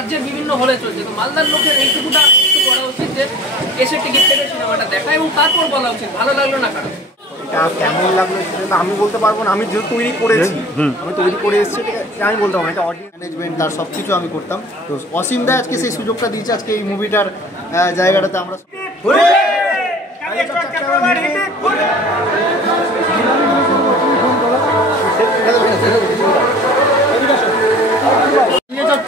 রাজ্যের বিভিন্ন হলে চলছে। তো মালদার লোকের এইটুকুটা একটু করা উচিত যে এসে টিকিট থেকে সিনেমাটা দেখা এবং তারপর বলা উচিত ভালো লাগলো না খারাপ। এটা কেমন লাগলো সেটা আমি বলতে পারবো না, আমি যেহেতু তৈরি করেছি, আমি তৈরি করে এসেছি, আমি বলতে পারবো না। এটা অডিও ম্যানেজমেন্ট তার সব কিছু আমি করতাম। তো অসীম দা আজকে সেই সুযোগটা দিয়েছে, আজকে এই মুভিটার জায়গাটাতে আমরা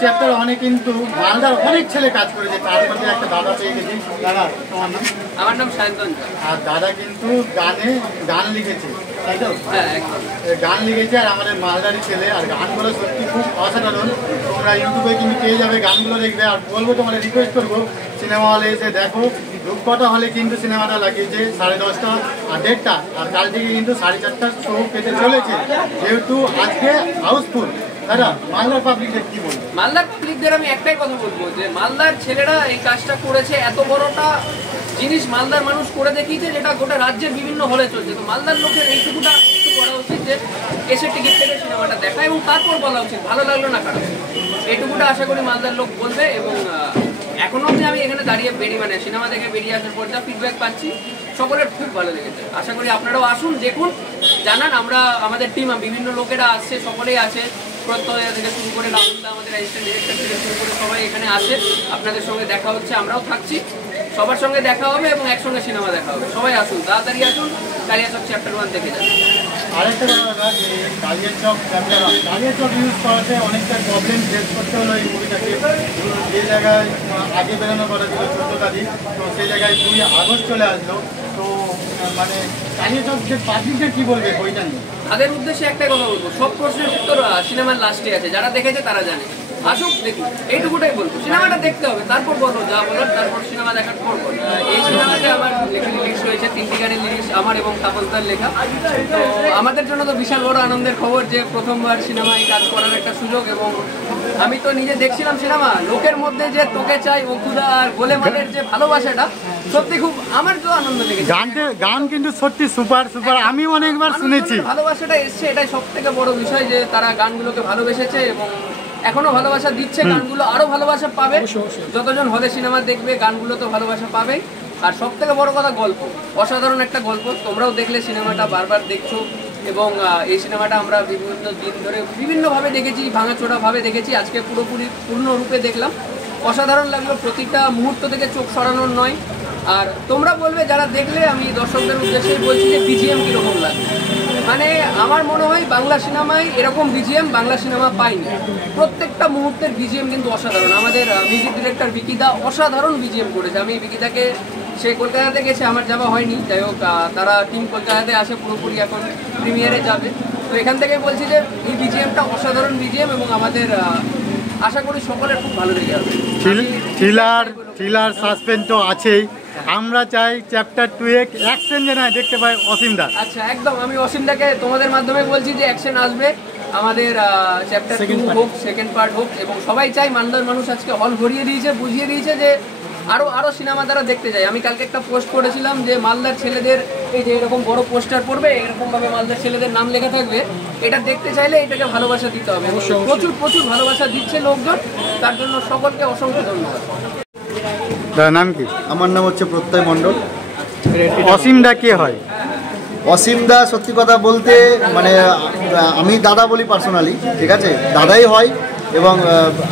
চ্যাপ্টার অনেক, কিন্তু মালদার অনেক ছেলে কাজ করেছে, তার মধ্যে একটা দাদা পেয়ে গেছি। দাদা তোমার নাম? আমার নাম সায়ন্তন। আর দাদা কিন্তু গান লিখেছে, তাই তো? হ্যাঁ, একদম গান লিখেছে আর আমাদের মালদারি ছেলে, আর গানগুলো সত্যি খুব অসাধারণ। তোমরা ইউটিউবে কিন্তু পেয়ে যাবে, গানগুলো দেখবে। আর বলবো, তোমাদের রিকোয়েস্ট করবো সিনেমা হলে এসে দেখো। রূপকথা হলে কিন্তু সিনেমাটা লাগিয়েছে 10:30 আর 1:30, আর কাল থেকে কিন্তু 4:30 শো পেতে চলেছে, যেহেতু আজকে হাউসফুল। দাদা মালদার পাবলিকদের কি বলবো? মালদার পাবলিকদের আমি একটাই কথা বলবো যে মালদার ছেলেরা এই কাজটা করেছে, এত বড়টা জিনিস মালদার মানুষ করে দেখিয়েছে, যেটা গোটা রাজ্যের বিভিন্ন হলে চলছে। তো মালদার লোকের এইটুকুটা একটু করা উচিত যে এসে টিকিট থেকে সিনেমাটা দেখা এবং তারপর বলা উচিত ভালো লাগলো না খারাপ। এইটুকুটা আশা করি মালদার লোক বলবে। এবং এখনো অবধি আমি এখানে দাঁড়িয়ে মানে সিনেমা দেখে বেরিয়ে আসার পর যা ফিডব্যাক পাচ্ছি সকলের খুব ভালো লেগেছে। আশা করি আপনারাও আসুন, দেখুন, জানান। আমাদের টিম বিভিন্ন লোকেরা আসছে, সকলেই আছে, প্রত্যয় থেকে শুরু করে রাহুলদা, আমাদের অ্যাসিস্ট্যান্ট ডিরেক্টর থেকে শুরু করে সবাই এখানে আসে। আপনাদের সঙ্গে দেখা হচ্ছে, আমরাও থাকছি, সবার সঙ্গে দেখা হবে এবং একসঙ্গে সিনেমা দেখা হবে। সবাই আসুন, তাড়াতাড়ি আসুন, কালিয়াচক চ্যাপ্টার 1 দেখে যান। আরেকটা কথা, যে কালিয়াচক ইউজ করাতে অনেকটা প্রবলেম ফেস করতে হলো এই মুভিটাকে। যে জায়গায় আগে বেরোনো করা ছিল 14 তারিখ, তো সেই জায়গায় 2 আগস্ট চলে আসলো। তো মানে কালিয়াচক যে পাবলিকদের কী বলবে বইটা নিয়ে? তাদের উদ্দেশ্যে একটাই কথা বলবো, সব প্রশ্নের উত্তর সিনেমার লাস্টে আছে, যারা দেখেছে তারা জানে। আসুক, দেখুন, এইটুকুটাই বলবো। সিনেমাটা দেখতে হবে, তারপর বলবো যা বলার, তারপর সিনেমা দেখার পর বলবো। এই সিনেমাতে আমার লিরিক্স রয়েছে 3টি গানের লিরিক্স আমার এবং তাপসদার লেখা। তো আমাদের জন্য তো বিশাল বড় আনন্দের খবর যে প্রথমবার সিনেমায় কাজ করার একটা সুযোগ। এবং আমি তো নিজে দেখছিলাম সিনেমা, লোকের মধ্যে যে তোকে চাই ও খুদা আর গোলেমালের যে ভালোবাসাটা, সত্যি খুব আমার তো আনন্দ লেগেছে। গান কিন্তু সত্যি সুপার, আমি অনেকবার শুনেছি। ভালোবাসাটা এসছে, এটাই সব থেকে বড় বিষয়, যে তারা গানগুলোকে ভালোবেসেছে এবং এখনো ভালোবাসা দিচ্ছে। গানগুলো আরো ভালোবাসা পাবে, যতজন হলে সিনেমা দেখবে গানগুলো তো ভালোবাসা পাবেই। আর সব থেকে বড় কথা, গল্প অসাধারণ একটা গল্প। তোমরাও দেখলে সিনেমাটা, বারবার দেখছো। এবং এই সিনেমাটা আমরা বিভিন্ন দিন ধরে বিভিন্নভাবে দেখেছি, ভাঙাচোড়াভাবে দেখেছি, আজকে পুরোপুরি পূর্ণরূপে দেখলাম। অসাধারণ লাগলো, প্রতিটা মুহূর্ত থেকে চোখ সরানোর নয়। আর তোমরা বলবে যারা দেখলে, আমি দর্শকদের উদ্দেশ্যে বলছি যে বিজিএম কীরকম লাগে। মানে আমার মনে হয় বাংলা সিনেমায় এরকম বিজিএম বাংলা সিনেমা পাইনি। প্রত্যেকটা মুহূর্তের বিজিএম কিন্তু অসাধারণ। আমাদের মিউজিক ডিরেক্টর বিকিদা অসাধারণ বিজিএম করেছে। আমি বিকিদাকে, সে কলকাতাতে গেছে, আমার যাওয়া হয়নি, যাই হোক তারা টিম কলকাতাতে আসে, পুরোপুরি এখন প্রিমিয়ারে যাবে। তো এখান থেকে বলছি যে এই বিজিএমটা অসাধারণ বিজিএম এবং আমাদের আশা করি সকলের খুব ভালো লেগে যাবে। থ্রিলার সাসপেন্স তো আছেই, আমরা চাই চ্যাপ্টার 2 অ্যাকশন যেন দেখতে পাই অসীম দা। আচ্ছা, একদম, আমি অসীম দাকে তোমাদের মাধ্যমে বলছি যে অ্যাকশন আসবে আমাদের চ্যাপ্টার 2 হোক, সেকেন্ড পার্ট হোক। এবং সবাই চাই, মালদার মানুষ আজকে হল ভরিয়ে দিয়েছে, বুঝিয়ে দিয়েছে যে আরো সিনেমা তারা দেখতে যায়। আমি কালকে একটা পোস্ট করেছিলাম যে মালদার ছেলেদের এই যে এরকম বড় পোস্টার পড়বে, এরকমভাবে মালদার ছেলেদের নাম লেখা থাকবে, এটা দেখতে চাইলে এটাকে ভালোবাসা দিতে হবে। প্রচুর প্রচুর ভালোবাসা দিচ্ছে লোকজন, তার জন্য সকলকে অসংখ্য ধন্যবাদ। নাম কি? আমার নাম হচ্ছে প্রত্যয় মণ্ডল। অসীম দা কে হয়? অসীম দা সত্যি কথা বলতে মানে আমি দাদা বলি পার্সোনালি, ঠিক আছে, দাদাই হয়। এবং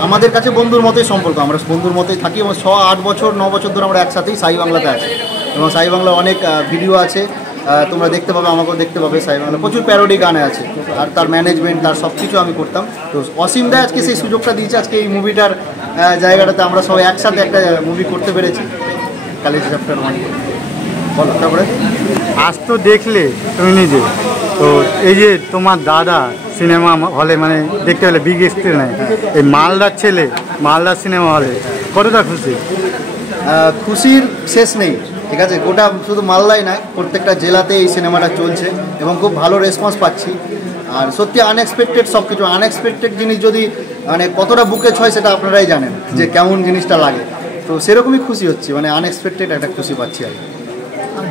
আমাদের কাছে বন্ধুর মতোই সম্পর্ক, আমরা বন্ধুর মতোই থাকি। এবং 8 বছর 9 বছর ধরে আমরা একসাথেই সাই বাংলাতে আছি। এবং সাই বাংলা অনেক ভিডিও আছে, তোমরা দেখতে পাবে, আমাকেও দেখতে পাবে। সাই বাংলা প্রচুর প্যারোডি গানে আছে, আর তার ম্যানেজমেন্ট তার সব কিছু আমি করতাম। তো অসীম দা আজকে সেই সুযোগটা দিয়েছে, আজকে এই মুভিটার জায়গাটাতে আমরা সবাই একসাথে একটা মুভি করতে পেরেছি, কালিয়াচক চ্যাপ্টার 1। বলো তারপরে। আজ তো দেখলে তুমি নিজে, তো এই যে তোমার দাদা সিনেমা হলে মানে দেখতে পেলে বিগ স্ক্রিনে, এই মালদার ছেলে মালদার সিনেমা হলে কতটা খুশি? খুশির শেষ নেই, ঠিক আছে। গোটা শুধু মালদাই নয়, প্রত্যেকটা জেলাতে এই সিনেমাটা চলছে এবং খুব ভালো রেসপন্স পাচ্ছি। আর সত্যি আনএক্সপেক্টেড, সব কিছু আনএক্সপেক্টেড জিনিস যদি মানে কতটা বুকে ছয় সেটা আপনারাই জানেন যে কেমন জিনিসটা লাগে। তো সেরকমই খুশি হচ্ছি, মানে আনএক্সপেক্টেড একটা খুশি পাচ্ছি আর কি।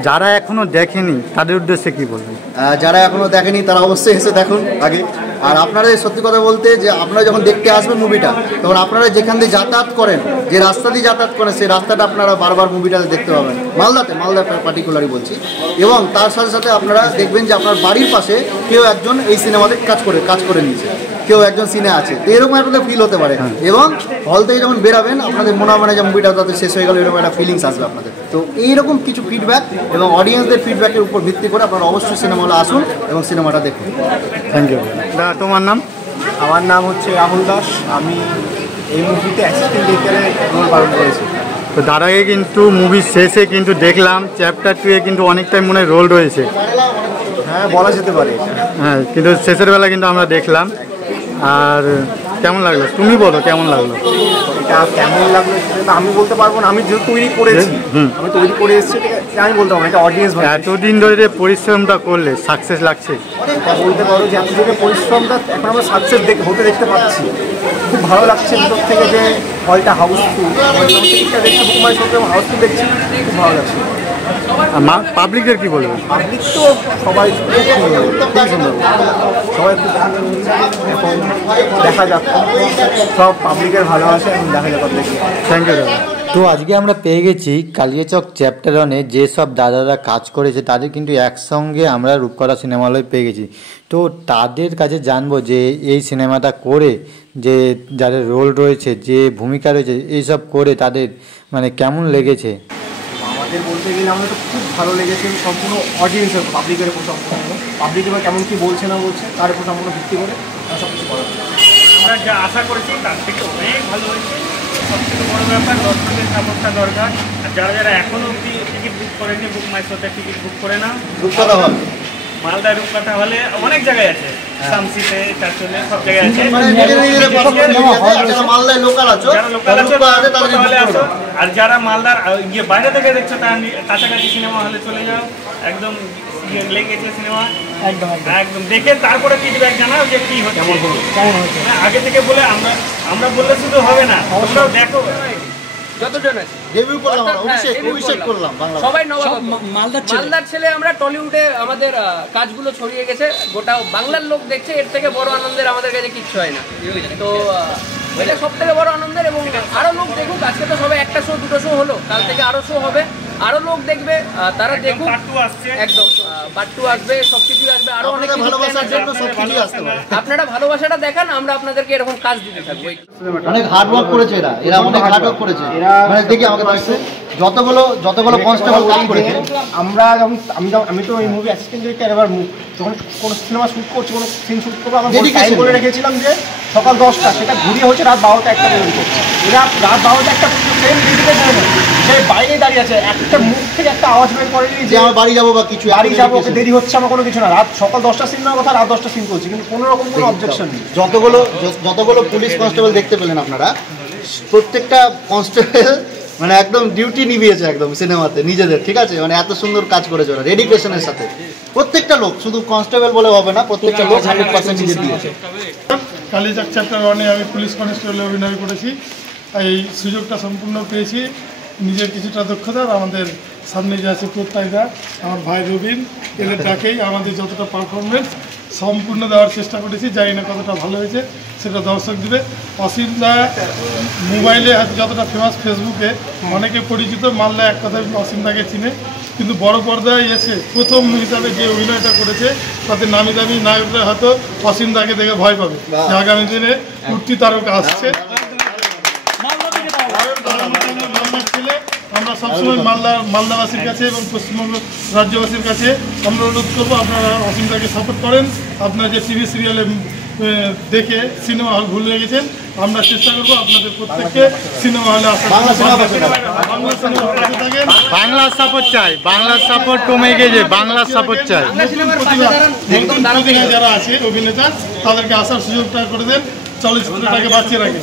যারা এখনো দেখেনি তাদের উদ্দেশ্যে কি বলবেন? যারা এখনো দেখেনি তারা অবশ্যই এসে দেখুন আগে। আর আপনারা সত্যি কথা বলতে যে আপনারা যখন দেখতে আসবেন মুভিটা, তখন আপনারা যেখান দিয়ে যাতায়াত করেন, যে রাস্তা দিয়ে যাতায়াত করেন, সেই রাস্তাটা আপনারা বারবার মুভিটাতে দেখতে পাবেন, মালদা পার্টিকুলারই বলছি। এবং তার সাথে সাথে আপনারা দেখবেন যে আপনার বাড়ির পাশে কেউ একজন এই সিনেমাতে কাজ করে নিয়েছে, কেউ একজন সিনে আছে, তো এরকম আপনাদের ফিল হতে পারে। এবং হল থেকে যখন বেরাবেন আপনাদের মনে হবে না যে মুভিটা তাদের শেষ হয়ে গেল, এরকম একটা ফিলিংস আসবে আপনাদের। তো এইরকম কিছু ফিডব্যাক এবং অডিয়েন্সদের ফিডব্যাকের উপর ভিত্তি করে আপনারা অবশ্যই সিনেমা হলে আসুন এবং সিনেমাটা দেখুন। Thank you. তোমার নাম? আমার নাম হচ্ছে রাহুল দাস। আমি এই মুভিতে অ্যাসিস্ট্যান্ট ডিরেক্টরে রোল পালন করেছি। তো তার আগে কিন্তু মুভির শেষে কিন্তু দেখলাম চ্যাপ্টার 2 এ কিন্তু অনেকটাই মনে রোল রয়েছে। হ্যাঁ, বলা যেতে পারে। হ্যাঁ, কিন্তু শেষের বেলা কিন্তু আমরা দেখলাম। আর কেমন লাগলো, তুমি বলো কেমন লাগলো? এটা কেমন লাগলো সেটা আমি বলতে পারবো না, আমি যেহেতু তৈরি করেছি, আমি তৈরি করে এসেছি, আমি বলতে পারবো না। এটা অডিয়েন্স এতদিন ধরে যে পরিশ্রমটা করলে সাকসেস লাগছে? এটা বলতে পারো যে এত দিনের পরিশ্রমটা এখন আমরা সাকসেস দেখতে পাচ্ছি। খুব ভালো লাগছে ভিতর থেকে যে হলটা হাউসফুল, টিকিটটা দেখছি বুক মাই শোতে হাউসফুল দেখছি, খুব ভালো লাগছে। পাবলিকদের কি বলবো? পাবলিক তো সবাই খুব সুন্দর, সবাই খুব এখন দেখা যাক, সব পাবলিকের ভালোবাসে এখন দেখা যাক দেখি। থ্যাংক ইউ দাদা। তো আজকে আমরা পেয়ে গেছি কালিয়াচক চ্যাপ্টার 1-এ যেসব দাদারা কাজ করেছে তাদের কিন্তু একসঙ্গে আমরা রূপকথা সিনেমা হলে পেয়ে গেছি। তো তাদের কাছে জানবো যে এই সিনেমাটা করে যে যাদের রোল রয়েছে, যে ভূমিকা রয়েছে, এইসব করে তাদের মানে কেমন লেগেছে। আমাদের বলতে গেলে আমাদের তো খুব ভালো লেগেছে, সম্পূর্ণ অডিয়েন্সের পাবলিকের উপর, সম্পূর্ণ পাবলিক এবার কেমন কী বলছে না বলছে তার উপর সম্পূর্ণ ভিত্তি করে সব কিছু করা। আমরা যা আশা করেছি তার থেকে অনেক ভালো হয়েছে। সবথেকে বড় ব্যাপার দর্শকের সাপোর্টটা দরকার। আর যারা এখনও অবধি টিকিট বুক করেনি, বুক মাই শোতে টিকিট বুক করে না। রূপকথা হল মালদা রূপকথা হলে অনেক জায়গায় আছে, শামসিতে, চারচলে, সব জায়গায় আছে। আর যারা মালদার গিয়ে বাইরে থেকে দেখছো তার কাছাকাছি সিনেমা হলে চলে যাও, একদম লেগেছে সিনেমা, একদম দেখে তারপরে ফিডব্যাক জানাও যে কি হচ্ছে, আগে থেকে বলে আমরা বললে শুধু হবে না, তোমরাও দেখো। যতজন আছে সবাই মালদার ছেলে, আমরা টলিউডে আমাদের কাজগুলো ছড়িয়ে গেছে, গোটা বাংলার লোক দেখছে, এর থেকে বড় আনন্দের আমাদের কাছে কিচ্ছু হয় না। তো এটা সব থেকে বড় আনন্দের, এবং আরো লোক দেখুক। আজকে তো সবাই একটা শো দুটো শো হলো, কাল থেকে আরো শো হবে, আরো লোক দেখবে, তারা দেখুক। একদম পার্ট 2 আসবে, সবকিছু আসবে, আরো অনেক কিছু আপনারা ভালোবাসাটা দেখান, আমরা আপনাদেরকে এরকম কাজ দিতে থাকবো। অনেক হার্ড ওয়ার্ক করেছে এরা অনেক হার্ড ওয়ার্ক করেছে। মানে দেখি আমাকে যতগুলো কনস্টেবল কাজ করেছে, আমি তো এই মুভি অ্যাসিস্ট্যান্ট ডিরেক্টর। এবার যখন কোনো সিনেমা শুট করছি, কোনো সিন শুট করবো, আমরা টাইম করে রেখেছিলাম যে সকাল 10টা, সেটা ঘুরিয়ে হচ্ছে রাত 12টা 1টা বেরোতে করছে। এরা রাত 12টা 1টা ট্রেন দিতে দেয় না, সে বাইরে দাঁড়িয়ে আছে, একটা মুখ থেকে একটা আওয়াজ বের করেনি যে আমার বাড়ি যাবো বা কিছু, বাড়ি যাবো, দেরি হচ্ছে, আমার কোনো কিছু না। রাত সকাল 10টা সিন নেওয়ার কথা, রাত 10টা সিন করছি, কিন্তু কোনো রকম কোনো অবজেকশন নেই। যতগুলো পুলিশ কনস্টেবল দেখতে পেলেন আপনারা, প্রত্যেকটা কনস্টেবল মানে একদম ডিউটি নিভিয়েছে একদম সিনেমাতে নিজেদের, ঠিক আছে? মানে এত সুন্দর কাজ করেছে ওরা ডেডিকেশনের সাথে। প্রত্যেকটা লোক, শুধু কনস্টেবল বলে হবে না, প্রত্যেকটা লোক 100% নিজে দিয়েছে। কালিয়াচক চ্যাপ্টার 1-এ আমি পুলিশ কনস্টেবলে অভিনয় করেছি। এই সুযোগটা সম্পূর্ণ পেয়েছি নিজের কিছুটা দক্ষতা, আর আমাদের সামনে যে আছে প্রত্যয়দা, আমার ভাই রবিন, এদের ডাকেই আমাদের যতটা পারফরমেন্স সম্পূর্ণ দেওয়ার চেষ্টা করেছি। জানি না কতটা ভালো হয়েছে, সেটা দর্শক দিবে। অসীমদা মোবাইলে যতটা ফেমাস, ফেসবুকে অনেকে পরিচিত, মালদা এক কথায় অসীমদাকে চিনে, কিন্তু বড় পর্দায় এসে প্রথম হিসাবে যে অভিনয়টা করেছে, তাতে নামি দামি নায়করা হয়তো অসীমদাকে দেখে ভয় পাবে। আগামী দিনে উঠতি তারকা আসছে। আমরা সবসময় মালদাবাসীর কাছে এবং পশ্চিমবঙ্গ রাজ্যবাসীর কাছে আমরা অনুরোধ করবো, আপনারা অসীমদাকে সাপোর্ট করেন। আপনারা যে টিভি সিরিয়ালে দেখে সিনেমা হল ভুলে গেছেন, আমরা চেষ্টা করবো আপনাদের প্রত্যেককে সিনেমা হলে আসার। বাংলার সাপোর্ট চাই, বাংলার সাপোর্ট কমে গেছে, বাংলার সাপোর্ট চাই। যারা আছে অভিনেতা, তাদেরকে আসার সুযোগটা করে দেন, চলচ্চিত্রটাকে বাঁচিয়ে রাখেন।